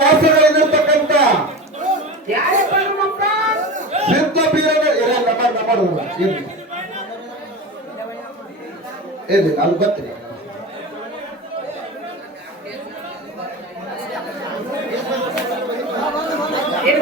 ವಾಸಗಳಿರ್ತಕ್ಕಂಥ ಯಾರಪ್ಪ ನಮ್ಮಪ್ಪ ಸಿದ್ಧ ಬೀರದ ಇಲ್ಲ ನಮ್ಮಡ್ ನಮ್ಮಡ್ ಇರ್ಲಿ ಇರ್ಲಿ ಅದು ಗೊತ್ತಿಲ್ಲ ಏನ್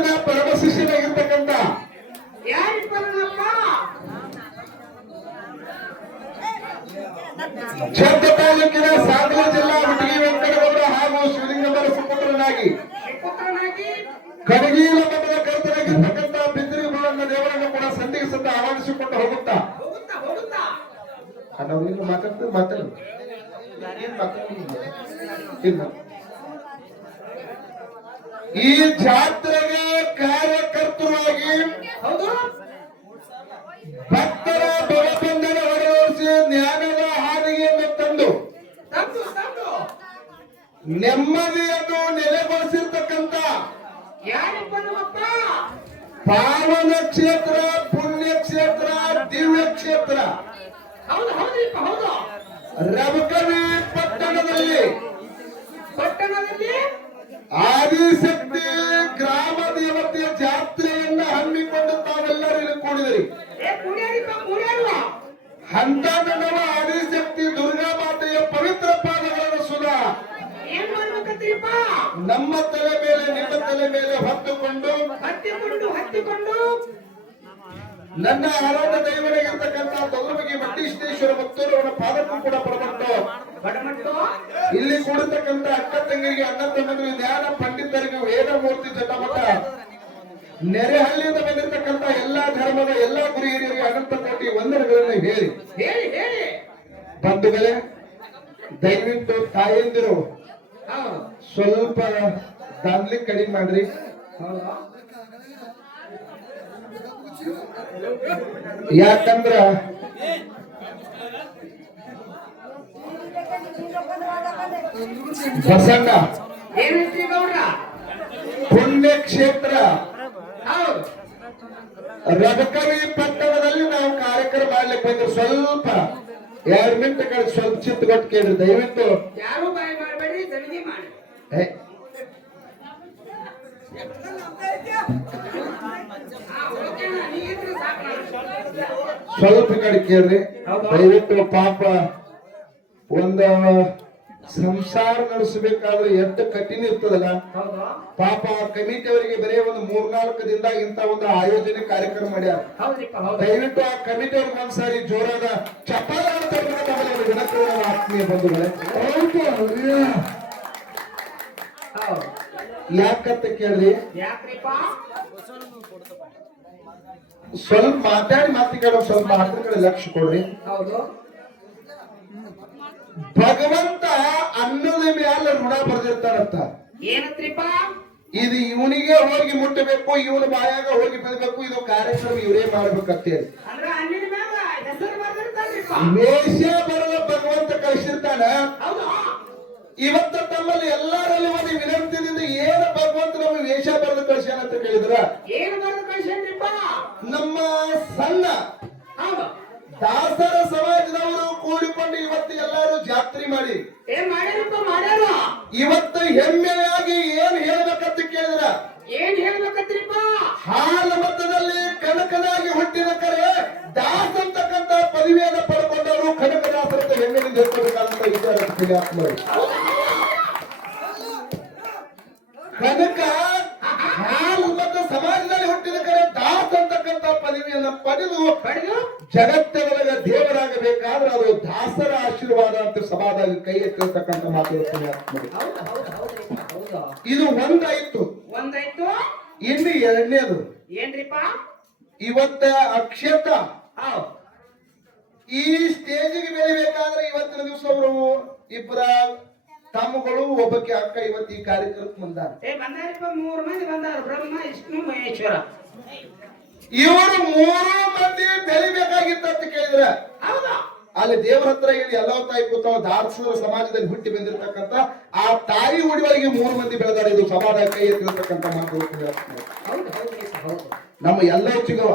ಚಂದ ತಾಲೂಕಿನ ಸಾಗರ ಜಿಲ್ಲಾ ಹುಡುಗಿ ವೆಂಕಟಗೌಡ ಹಾಗೂ ಶಿವಲಿಂಗಮ್ಮರ ಸುಪುತ್ರನಾಗಿ ಪುತ್ರನಾಗಿ ಕಡಗೀಲ ಮಠದ ಕರ್ತನಾಗಿರ್ತಕ್ಕಂಥ ಬಿದ್ರಿ ಬುಳ್ಳಣ್ಣ ದೇವರನ್ನು ಕೂಡ ಸಂಧಿಗೆ ಸದ್ದ ಆಹ್ವಾನಿಸಿಕೊಂಡು ಹೋಗುತ್ತಾ? ಹೋಗುತ್ತಾ ಹೋಗುತ್ತಾ? ನಾವು ಇನ್ನು ಮಾತಾಡ್ತೀವಿ ಮಾತಾಡು. ಈ ಜಾತ್ರೆಗೆ ಪಾವನ ಕ್ಷೇತ್ರ ಪುಣ್ಯ ಕ್ಷೇತ್ರ ದಿವ್ಯ ಕ್ಷೇತ್ರ. ಹೌದು ಹೌದ್ರಿಪ್ಪ ಹೌದು. ರಬಕವಿ ಪಟ್ಟಣದಲ್ಲಿ. ಪಟ್ಟಣದಲ್ಲಿ? ಆದಿಶಕ್ತಿ ಗ್ರಾಮ ದೇವತೆಯ ಜಾತ್ರೆಯನ್ನ ಹಮ್ಮಿಕೊಂಡು ತಾವೆಲ್ಲರೂ ಇಲ್ಲಿ ಕೂಡಿದಿರಿ. ಅಂತ ನಮ್ಮ ಆದಿಶಕ್ತಿ ದುರ್ಗಾ ಮಾತೆಯ ಪವಿತ್ರ ಪಾದಗಳನ್ನು ಸುಧಾ ನಮ್ಮ ತಲೆ ಮೇಲೆ ತಲೆ ಮೇಲೆ ಹೊತ್ತುಕೊಂಡು ಹತ್ತಿಕೊಂಡು ಹತ್ತಿಕೊಂಡು. ನನ್ನ ಆರಾಧ ದೈವನಾಗಿರ್ತಕ್ಕಂಥ ತೊಗಲಬಗಿ ಮಟ್ಟೀಶ್ವರ ಭಕ್ತರವರ ಪಾದಕ್ಕೂ ಕೂಡ ಬಡಮಟ್ಟು ಇಲ್ಲಿ ಕೂಡತಕ್ಕಂತ ಅಕ್ಕ ತಂಗಿರಿಗೆ ಅಣ್ಣ ತಮ್ಮಂದಿರಿಗೆ ಜ್ಞಾನ ಪಂಡಿತರಿಗೆ ವೇದಮೂರ್ತಿ ಚಟಮಠ ನೆರೆಹಳ್ಳಿಯಿಂದ ಬಂದಿರತಕ್ಕಂಥ ಎಲ್ಲಾ ಧರ್ಮದ ಎಲ್ಲಾ ಗುರಿ ಹಿರಿಯರಿಗೆ ಅನಂತ ಕೋಟಿ ವಂದನೆಗಳನ್ನು ಹೇಳಿ. ಹೇಳಿ ಹೇಳಿ. ಬಂಧುಗಳೇ ದಯವಿಟ್ಟು ತಾಯಂದಿರು ಸ್ವಲ್ಪ ದಾನ್ಲಿ ಕಡಿಮೆ ಮಾಡ್ರಿ. ಯಾಕಂದ್ರ ಬಸಣ್ಣ ಪುಣ್ಯಕ್ಷೇತ್ರ. ರಬಕವಿ ಪಟ್ಟಣದಲ್ಲಿ ನಾವು ಕಾರ್ಯಕ್ರಮ ಮಾಡ್ಲಿಕ್ಕೆ ಬಂದ್ರೆ. ಸ್ವಲ್ಪ ಎರಡು ಮಿನಿಟ್ ಕಡೆ ಸ್ವಲ್ಪ ಚಿತ್ತ ಕೊಟ್ಟು ಕೇಳ್ರಿ. ದಯವಿಟ್ಟು ಯಾರು ಬಾಯಿ ಮಾಡಬೇಡಿ ಮಾಡಿ. ಸ್ವಲ್ಪ ಕಡೆ ಕೇಳ್ರಿ? ದಯವಿಟ್ಟು ಪಾಪ ಒಂದ ಸಂಸಾರ ನಡೆಸಬೇಕಾದ್ರೆ ಎಷ್ಟು ಕಠಿಣ ಇರ್ತದಲ್ಲ. ಪಾಪ ಕಮಿಟಿ ಅವರಿಗೆ ಬರೀ ಒಂದು ಮೂರ್ನಾಲ್ಕು ದಿನದಾಗ ಇಂತ ಒಂದು ಆಯೋಜನೆ ಕಾರ್ಯಕ್ರಮ ಮಾಡ್ಯಾರ. ದಯವಿಟ್ಟು ಆ ಕಮಿಟಿ ಅವ್ರಿಗೆ ಒಂದ್ಸಾರಿ ಜೋರಾದ ಚಪ್ಪಾಳ ಅಂತ ಆತ್ಮೀಯ ಬಂಧುಗಳೇ. ಯಾಕಂತ ಕೇಳ್ರಿ ಸ್ವಲ್ಪ ಮಾತಾಡಿ ಮಾತಿಗೆ ಸ್ವಲ್ಪ ಮಾತ್ರ ಕಡೆ ಲಕ್ಷ್ಯ ಕೊಡ್ರಿ ಭಗವಂತ ಅನ್ನದ ಮ್ಯಾಲ ಋಣ ಬರ್ದಿರ್ತಾರಂತ ಏನಂತ್ರಿಪ್ಪ? ಇದು ಇವನಿಗೆ ಹೋಗಿ ಮುಟ್ಟಬೇಕು ಇವನ ಬಾಯಾಗ ಹೋಗಿ ಬೀಳ್ಬೇಕು ಇದು ಕಾರ್ಯಕ್ರಮ ಇವರೇ ಮಾಡ್ಬೇಕಂತೇಳಿ. ವೇಷ ಬರುವ ಭಗವಂತ ಕಳಿಸಿರ್ತಾನ. ಇವತ್ತ ತಮ್ಮಲ್ಲಿ ಎಲ್ಲರಲ್ಲಿ ಒಂದು ವಿನಂತಿದಿಂದ ಏನು ಭಗವಂತ ನಮಗೆ ವೇಷ ಬರೆದು ಕಳಿಸ್ಯಾನ ಅಂತ ಕೇಳಿದ್ರ? ಏನು ಬರೆದು ಕಳ್ಸೇನ್ರಿಪ್ಪ ನಮ್ಮ ಸಣ್ಣ ದಾಸರ ಸಮಾಜದವರು ಕೂಡಿಕೊಂಡು ಇವತ್ತು ಎಲ್ಲಾರು ಜಾತ್ರೆ ಮಾಡಿ. ಏನ್ ಮಾಡ್ಯಾರ? ಇವತ್ತು ಹೆಮ್ಮೆಯಾಗಿ ಏನ್ ಹೇಳ್ಬೇಕಂತ ಕೇಳಿದ್ರ? ಏನ್ ಹೇಳ್ಬೇಕಂತ್ರಿಪ್ಪ? ಹಾಲ ಮತದಲ್ಲಿ ಕನಕನಾಗಿ ಹುಟ್ಟಿದ ಕರೆ ದಾಸ ಅಂತಕ್ಕಂತ ಪದವಿಯನ್ನು ಪಡ್ಕೊಂಡವರು ಕನಕದಾಸರಂತ ಹೆಮ್ಮೆಯಿಂದ ಹೇಳ್ಕೋಬೇಕಾದಂತ ವಿಚಾರ ಪುಣ್ಯಾತ್ಮರು ಸಮಾಜದಲ್ಲಿ ಪದವಿಯನ್ನ ಪಡೆದು ದೇವರಾಗಬೇಕಾದ್ರೆ ಅದು ದಾಸರ ಆಶೀರ್ವಾದ ಅಂತ ಸಭಾದಾಗ ಕೈ ಎತ್ತಿರ್ತಕ್ಕಂಥ ಮಾತು ಇವತ್ತು ಹೌದು ಹೌದು ಇದು ಒಂದಾಯ್ತು. ಒಂದಾಯ್ತು? ಇನ್ನು ಎರಡನೇದು. ಏನ್ರಿಪ್ಪ? ಇವತ್ತ ಅಕ್ಷತ. ಈ ಸ್ಟೇಜಿಗೆ ಬೆಳಿಬೇಕಾದ್ರೆ ಇವತ್ತಿನ ದಿವಸ ಅವರು ಇಬ್ಬರ ತಮ್ಮಗಳು ಒಬ್ಬಕ್ಕೆ ಅಕ್ಕ ಇವತ್ತು ಈ ಕಾರ್ಯಕ್ರಮಕ್ಕೆ ಬಂದಾರ. ಮೂರು ಮಂದಿ ಬಂದಾರ. ಬ್ರಹ್ಮ ವಿಷ್ಣು ಮಹೇಶ್ವರ. ಇವರು ಮೂರು ಮಂದಿ ಬೆಳಿಬೇಕಾಗಿತ್ತು ಅಂತ ಕೇಳಿದ್ರ ಅಲ್ಲಿ ದೇವರ ಹತ್ರ ಹೇಳಿ ಎಲ್ಲ ತಾಯಿ ಕೂತಾವ ದಾರ್ಸೂರ ಸಮಾಜದಲ್ಲಿ ಹುಟ್ಟಿ ಬಂದಿರತಕ್ಕಂತ ಆ ತಾಯಿ ಉಡಿವರಿಗೆ ಮೂರು ಮಂದಿ ಬೆಳೆದಾರ ಇದು ಸಮಾಜ ಕೈ ಎತ್ತಿರತಕ್ಕಂತ ಮಾತು ನಮ್ಮ ಎಲ್ಲ ಚಿಗವ.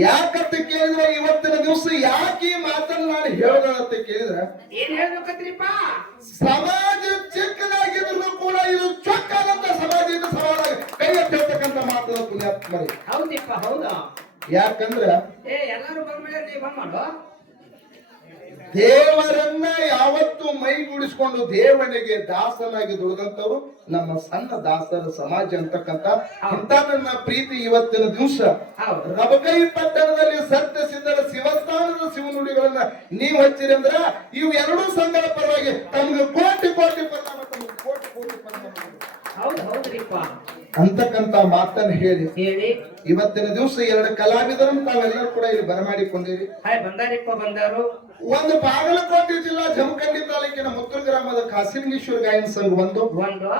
ಯಾಕಂತ ಕೇಳಿದ್ರೆ ಇವತ್ತಿನ ದಿವಸ ಯಾಕೆ ಈ ಮಾತನ್ನ ನಾನು ಹೇಳ್ದ ಅಂತ ಕೇಳಿದ್ರೆ ಸಮಾಜ ಮಾತನ್ನ ಪುಣ್ಯಾತ್ಮರಿ ಹೌದಿಪ್ಪ ಹೌದು. ಯಾಕಂದ್ರ ಏ ಎಲ್ಲಾರು ಬಂದ್ಮೇಲೆ ನೀ ಬಂದ್ ಮಾಡು ದೇವರನ್ನ ಯಾವತ್ತು ಮೈಗೂಡಿಸ್ಕೊಂಡು ದೇವನಿಗೆ ದಾಸನಾಗಿ ದುಡಿದಂತವ್ರು ನಮ್ಮ ಸಣ್ಣ ದಾಸರ ಸಮಾಜ ಅಂತಕ್ಕಂತ ಇಂತ ನನ್ನ ಪ್ರೀತಿ ಇವತ್ತಿನ ದಿವಸ. ರಬಕೈ ಪಟ್ಟಣದಲ್ಲಿ ಸತ್ಯ ಸಿದ್ಧರ ಶಿವಸ್ಥಾನದ ಶಿವನುಡಿಗಳನ್ನ ನೀವು ಹಚ್ಚಿರಿ ಅಂದ್ರ ಇವು ಎರಡೂ ಸಂಘದ ಪರವಾಗಿ ತಮ್ಗೆ ಕೋಟಿ ಕೋಟಿ ಪರಿಣಾಮ ಕೋಟಿ ಕೋಟಿ ಪರಿಣಾಮ ಹೌದು ಹೌದ್ರಿಪ್ಪ ಅಂತಕ್ಕಂತ ಮಾತನ್ನ ಹೇಳಿ. ಹೇಳಿ. ಇವತ್ತಿನ ದಿವಸ ಎರಡು ಕಲಾವಿದರನ್ನು ತಾವೆಲ್ಲರೂ ಕೂಡ ಇಲ್ಲಿ ಬರಮಾಡಿಕೊಂಡಿರಿ. ಹಾಯ್ ಬಂದಾರಿಪ್ಪ ಬಂದಾರು ಒಂದು ಬಾಗಲಕೋಟೆ ಜಿಲ್ಲಾ ಜಮಖಂಡಿ ತಾಲೂಕಿನ ಮುತ್ತೂರು ಗ್ರಾಮದ ಕಾಸಿಲಿಂಗೇಶ್ವರ ಗಾಯನ ಸಂಘ ಒಂದು. ಒಂದು.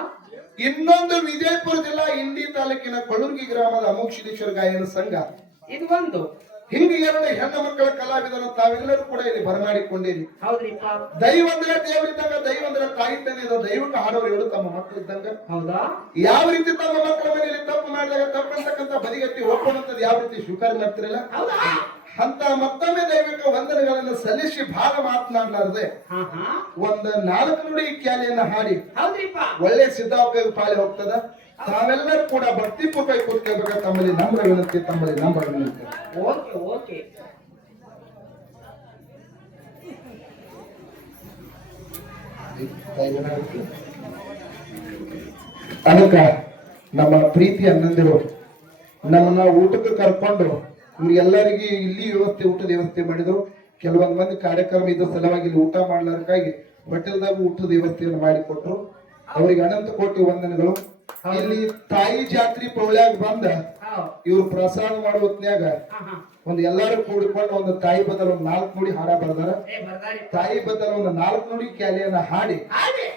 ಇನ್ನೊಂದು ವಿಜಯಪುರ ಜಿಲ್ಲಾ ಇಂಡಿ ತಾಲೂಕಿನ ಕೊಳುಂಗಿ ಗ್ರಾಮದ ಅಮೋಕ್ಷಿದೇಶ್ವರ ಗಾಯನ ಸಂಘ. ಇದು ಒಂದು. ಹಿಂಗೆ ಎರಡು ಹೆಣ್ಣು ಮಕ್ಕಳ ಕಲಾವಿದರು ತಾವೆಲ್ಲರೂ ಕೂಡ ಇಲ್ಲಿ ಬರಮಾಡಿಕೊಂಡಿರಿ. ದೈವ ಅಂದ್ರೆ ದೇವರಿದ್ದಂಗ ದೈವ ಅಂದ್ರೆ ತಾಯಿ ತಾನೆ ದೈವಕ್ಕೆ ಹಾಡೋರು ಹೇಳು ತಮ್ಮ ಮಕ್ಕಳು ಇದ್ದಂಗ? ಹೌದಾ? ಯಾವ ರೀತಿ ತಮ್ಮ ಮಕ್ಕಳ ಮನೆಯಲ್ಲಿ ತಪ್ಪು ಮಾಡಿದಾಗ ತಪ್ಪು ಬದಿಗತ್ತಿ ಬದಿಗಟ್ಟಿ ಒಪ್ಪುವಂತದ್ದು ಯಾವ ರೀತಿ ಸ್ವೀಕಾರ ಮಾಡ್ತಿರಲ್ಲ? ಅಂತ ಮತ್ತೊಮ್ಮೆ ದೈವಿಕ ವಂದನೆಗಳನ್ನು ಸಲ್ಲಿಸಿ ಭಾಗ ಮಾತನಾಡಲಾರದೆ. ಒಂದ್ ನಾಲ್ಕು ನುಡಿ ಕ್ಯಾಲಿಯನ್ನ ಹಾಡಿ. ಒಳ್ಳೆ ಸಿದ್ಧಾವಕ ಪಾಳಿ ಹೋಗ್ತದ? ತಾವೆಲ್ಲರೂ ಕೂಡ ಭಕ್ತಿಪೂರ್ವಕ ಕೂತ್ಕೋಬೇಕು. ತಮ್ಮಲ್ಲಿ ನಮ್ರ ವಿನಂತಿ ತಮ್ಮಲ್ಲಿ ನಂಬರ್ ವಿನಂತಿ ಓಕೆ ಓಕೆ. ಅದಕ್ಕ ನಮ್ಮ ಪ್ರೀತಿ ಅನ್ನಂದಿರು ನಮ್ಮನ್ನ ಊಟಕ್ಕೆ ಕರ್ಕೊಂಡು ಇವ್ರಿಗೆಲ್ಲರಿಗೆ ಇಲ್ಲಿ ವ್ಯವಸ್ಥೆ ಊಟದ ವ್ಯವಸ್ಥೆ ಮಾಡಿದ್ರು. ಕೆಲವೊಂದು ಮಂದಿ ಕಾರ್ಯಕ್ರಮ ಇದ್ದ ಸಲುವಾಗಿ ಇಲ್ಲಿ ಊಟ ಮಾಡ್ಲಾರಕ್ಕಾಗಿ ಹೋಟೆಲ್ದಾಗ ಊಟದ ವ್ಯವಸ್ಥೆಯನ್ನು ಮಾಡಿಕೊಟ್ರು. ಅವರಿಗೆ ಅನಂತ ಕೋಟಿ ವಂದನೆಗಳು. ಇಲ್ಲಿ ತಾಯಿ ಜಾತ್ರಿ ಪೌಳ್ಯಾಗ ಬಂದ ಇವ್ರು ಪ್ರಸಾದ ಮಾಡೋ ಹೊತ್ನ್ಯಾಗ ಒಂದ್ ಎಲ್ಲಾರು ಕೂಡಿಕೊಂಡು ಒಂದು ತಾಯಿ ಬದಲ ಒಂದ್ ನಾಲ್ಕು ನೋಡಿ ಹಾಡ ಬರ್ದಾರ. ತಾಯಿ ಬದಲ ಒಂದು ನಾಲ್ಕು ನೋಡಿ ಕ್ಯಾಲಿಯನ್ನ ಹಾಡಿ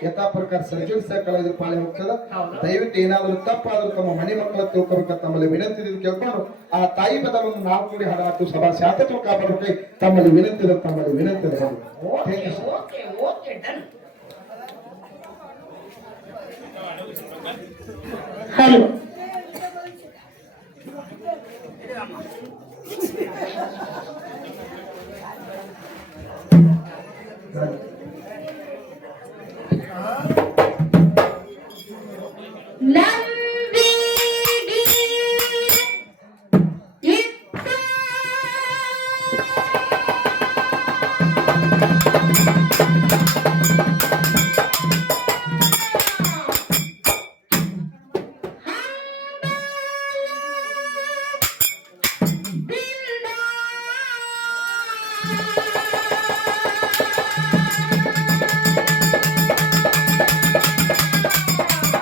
ಯಥಾ ಪ್ರಕಾರ ಸಹ ಕಳಿದು ಪಾಳೆ ಹೋಗ್ತದ. ದಯವಿಟ್ಟು ಏನಾದ್ರೂ ತಪ್ಪಾದ್ರೂ ತಮ್ಮ ಮನೆ ಮಕ್ಕಳ ತಿಳ್ಕೊಬೇಕ ತಮ್ಮಲ್ಲಿ ವಿನಂತಿ ಕೇಳ್ಕೊಂಡು ಆ ತಾಯಿ ಬದಲ ಒಂದು ನಾಲ್ಕು ನೋಡಿ ಹಾಡ ಹಾಕು ಸಭಾ ಶಾಂತತ್ವ ಕಾಪಾಡಬೇಕು ತಮ್ಮಲ್ಲಿ ವಿನಂತಿ ತಮ್ಮಲ್ಲಿ ವಿನಂತಿ ಇದೆ